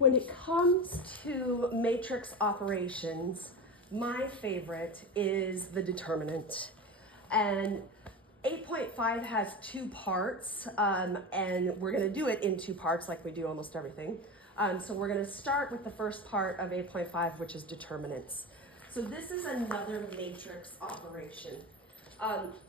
When it comes to matrix operations, my favorite is the determinant. And 8.5 has two parts, and we're going to do it in two parts like we do almost everything. So we're going to start with the first part of 8.5, which is determinants. So this is another matrix operation.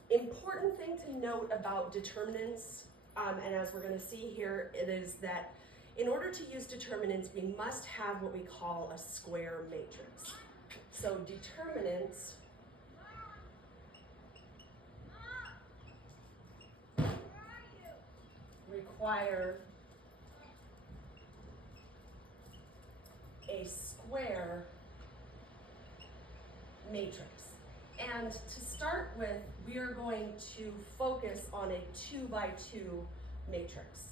Important thing to note about determinants, and as we're going to see here, it is that in order to use determinants, we must have what we call a square matrix. So determinants require a square matrix. And to start with, we are going to focus on a 2 by 2 matrix.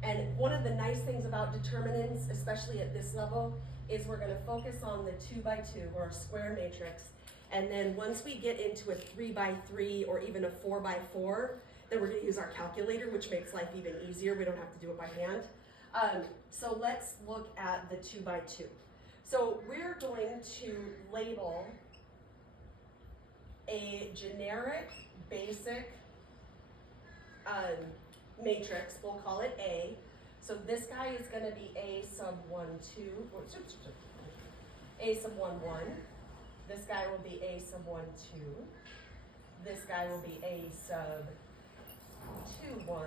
And one of the nice things about determinants, especially at this level, is we're going to focus on the 2 by 2 or a square matrix. And then once we get into a 3 by 3 or even a 4 by 4, then we're going to use our calculator, which makes life even easier. We don't have to do it by hand. So let's look at the 2 by 2. So we're going to label a generic, basic matrix. We'll call it A. So this guy is going to be A sub 1, 2, A sub 1, 1. This guy will be A sub 1, 2. This guy will be A sub 2, 1.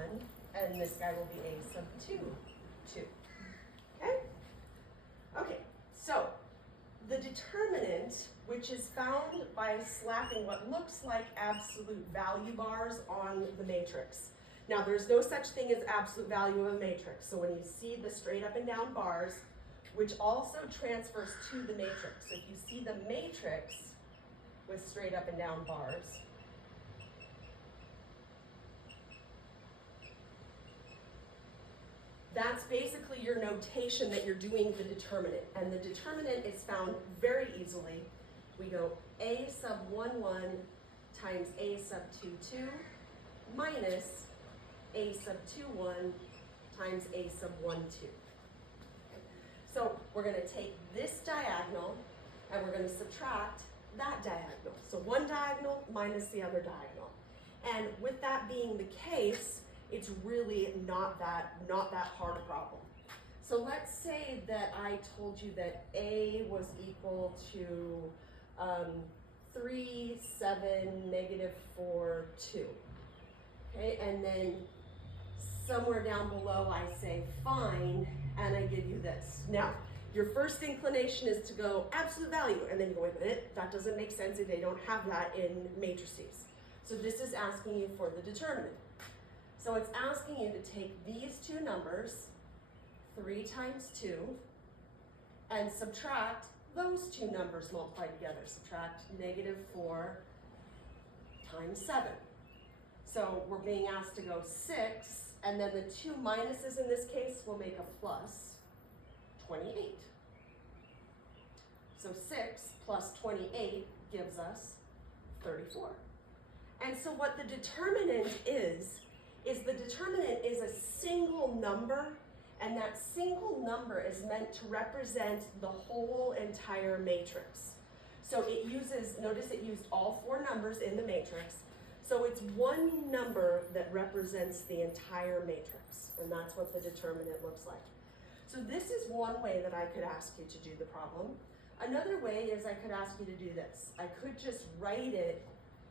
And this guy will be A sub 2, 2. Okay? Okay, so the determinant, which is found by slapping what looks like absolute value bars on the matrix. Now, there's no such thing as absolute value of a matrix. So when you see the straight up and down bars, which also transfers to the matrix. So if you see the matrix with straight up and down bars, that's basically your notation that you're doing the determinant. And the determinant is found very easily. We go A sub 1, 1 times A sub 2, 2 minus A sub 2, 1 times A sub 1, 2. So we're going to take this diagonal and we're going to subtract that diagonal. So one diagonal minus the other diagonal. And with that being the case, it's really not that hard a problem. So let's say that I told you that A was equal to 3, 7, negative 4, 2. Okay, and then somewhere down below I say fine, and I give you this. Now, your first inclination is to go absolute value, and then you go, wait a minute, that doesn't make sense if they don't have that in matrices. So this is asking you for the determinant. So it's asking you to take these two numbers, 3 times 2, and subtract those two numbers multiplied together. Subtract negative 4 times 7. So we're being asked to go 6, and then the two minuses in this case will make a plus 28. So 6 plus 28 gives us 34. And so what the determinant is the determinant is a single number, and that single number is meant to represent the whole entire matrix. So it uses, notice it used all 4 numbers in the matrix, so it's one number that represents the entire matrix, and that's what the determinant looks like. So this is one way that I could ask you to do the problem. Another way is I could ask you to do this. I could just write it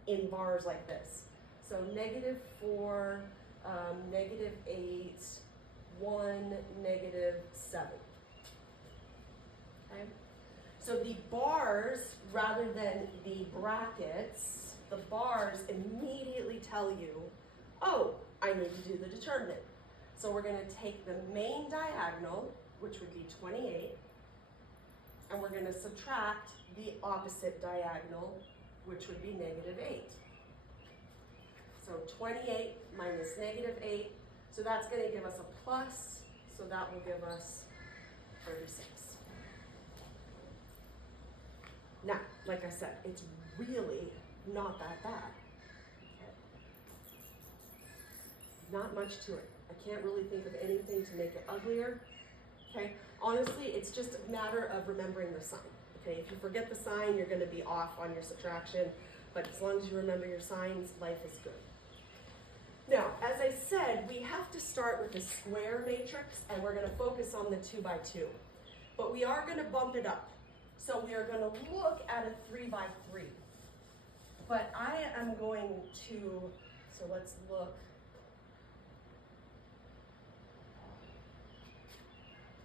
in bars like this. So negative 4, negative 8, 1, negative 7. Okay? So the bars, rather than the brackets, the bars immediately tell you, oh, I need to do the determinant. So we're going to take the main diagonal, which would be 28, and we're going to subtract the opposite diagonal, which would be negative 8. So 28 minus negative 8, so that's going to give us a plus, so that will give us 36. Now, like I said, it's really not that bad. Okay. Not much to it. I can't really think of anything to make it uglier. okay? Honestly, it's just a matter of remembering the sign, okay? If you forget the sign, you're gonna be off on your subtraction, but as long as you remember your signs, life is good. Now, as I said, we have to start with a square matrix, and we're gonna focus on the 2 by 2. But we are gonna bump it up. So we are gonna look at a 3 by 3. But I am going to, so let's look.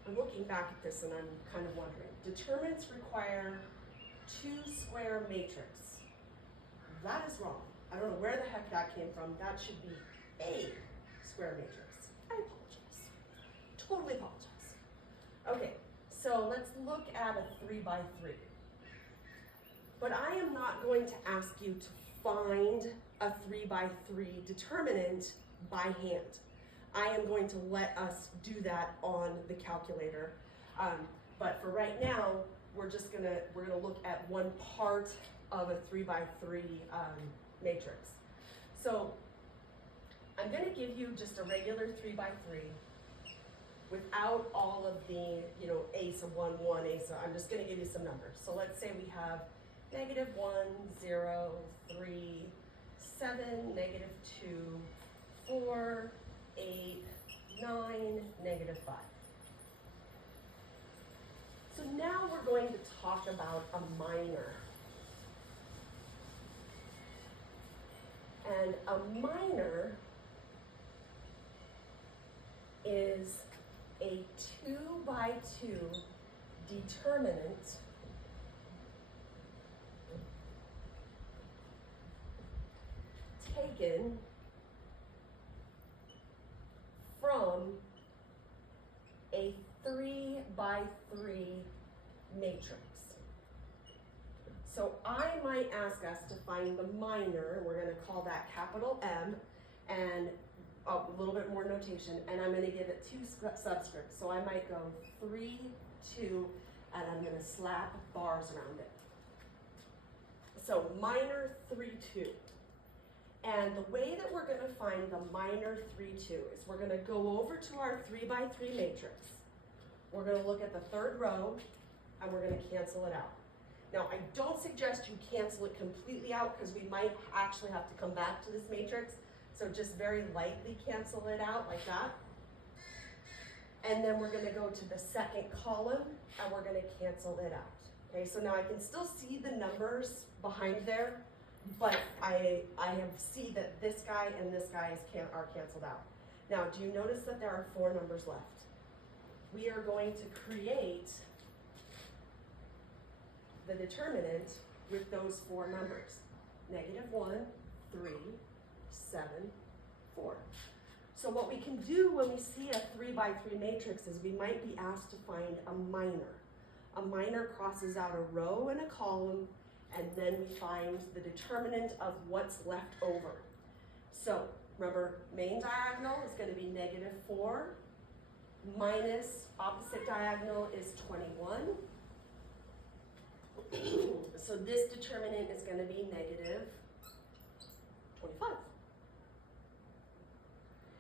I'm looking back at this and I'm kind of wondering. Determinants require 2 square matrix. That is wrong. I don't know where the heck that came from. That should be a square matrix. I apologize. Totally apologize. Okay, so let's look at a 3 by 3. But I am not going to ask you to find a 3 by 3 determinant by hand. I am going to let us do that on the calculator. But for right now, we're gonna look at one part of a 3 by 3 matrix. So I'm gonna give you just a regular 3 by 3 without all of the, ACE of 1, 1, ACE. I'm just gonna give you some numbers. So let's say we have -1, 0, 3, 7, -2, 4, 8, 9, -5. So now we're going to talk about a minor. And a minor is a 2 by 2 determinant taken from a 3 by 3 matrix. So I might ask us to find the minor, we're going to call that capital M, and a little bit more notation, and I'm going to give it 2 subscripts. So I might go 3, 2, and I'm going to slap bars around it. So minor 3, 2. And the way that we're going to find the minor 3, 2 is we're going to go over to our 3 by 3 matrix. We're going to look at the third row, and we're going to cancel it out. Now, I don't suggest you cancel it completely out because we might actually have to come back to this matrix. So just very lightly cancel it out like that. And then we're going to go to the second column, and we're going to cancel it out. Okay, so now I can still see the numbers behind there, but I see that this guy and this guy are canceled out. Now, do you notice that there are 4 numbers left? We are going to create the determinant with those 4 numbers. -1, 3, 7, 4. So what we can do when we see a 3 by 3 matrix is we might be asked to find a minor. A minor crosses out a row and a column, and then we find the determinant of what's left over. So remember, main diagonal is going to be -4, minus opposite diagonal is 21. So this determinant is going to be -25.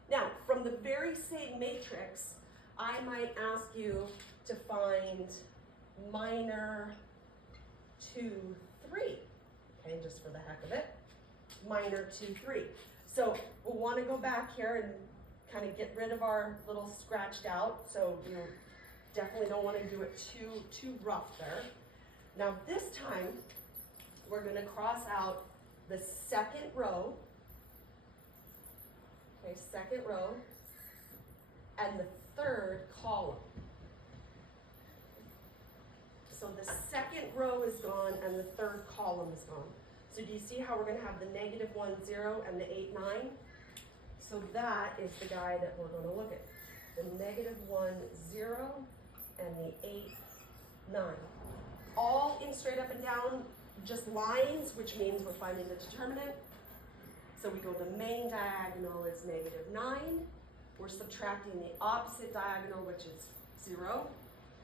Now, from the very same matrix, I might ask you to find minor 2, 3. Okay, just for the heck of it. Minor 2, 3. So we'll want to go back here and kind of get rid of our little scratched out. So you definitely don't want to do it too rough there. Now this time, we're going to cross out the second row, okay, second row, and the third column. So the second row is gone and the third column is gone. So do you see how we're going to have the -1, 0 and the 8, 9? So that is the guy that we're going to look at. The -1, 0 and the 8, 9. All in straight up and down, just lines, which means we're finding the determinant. So we go the main diagonal is -9. We're subtracting the opposite diagonal, which is 0.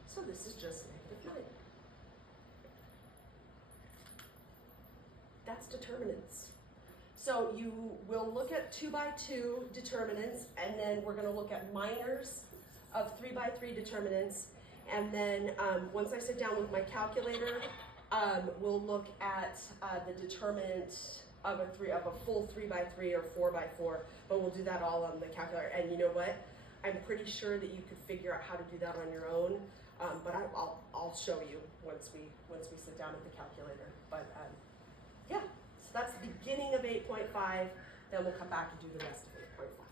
So this is just -9. That's determinants. So you will look at 2 by 2 determinants, and then we're going to look at minors of 3x3 determinants. And then once I sit down with my calculator, we'll look at the determinant of a full 3x3 or 4x4, but we'll do that all on the calculator. And you know what? I'm pretty sure that you could figure out how to do that on your own, but I'll show you once we sit down at the calculator. But yeah, so that's the beginning of 8.5. Then we'll come back and do the rest of 8.5.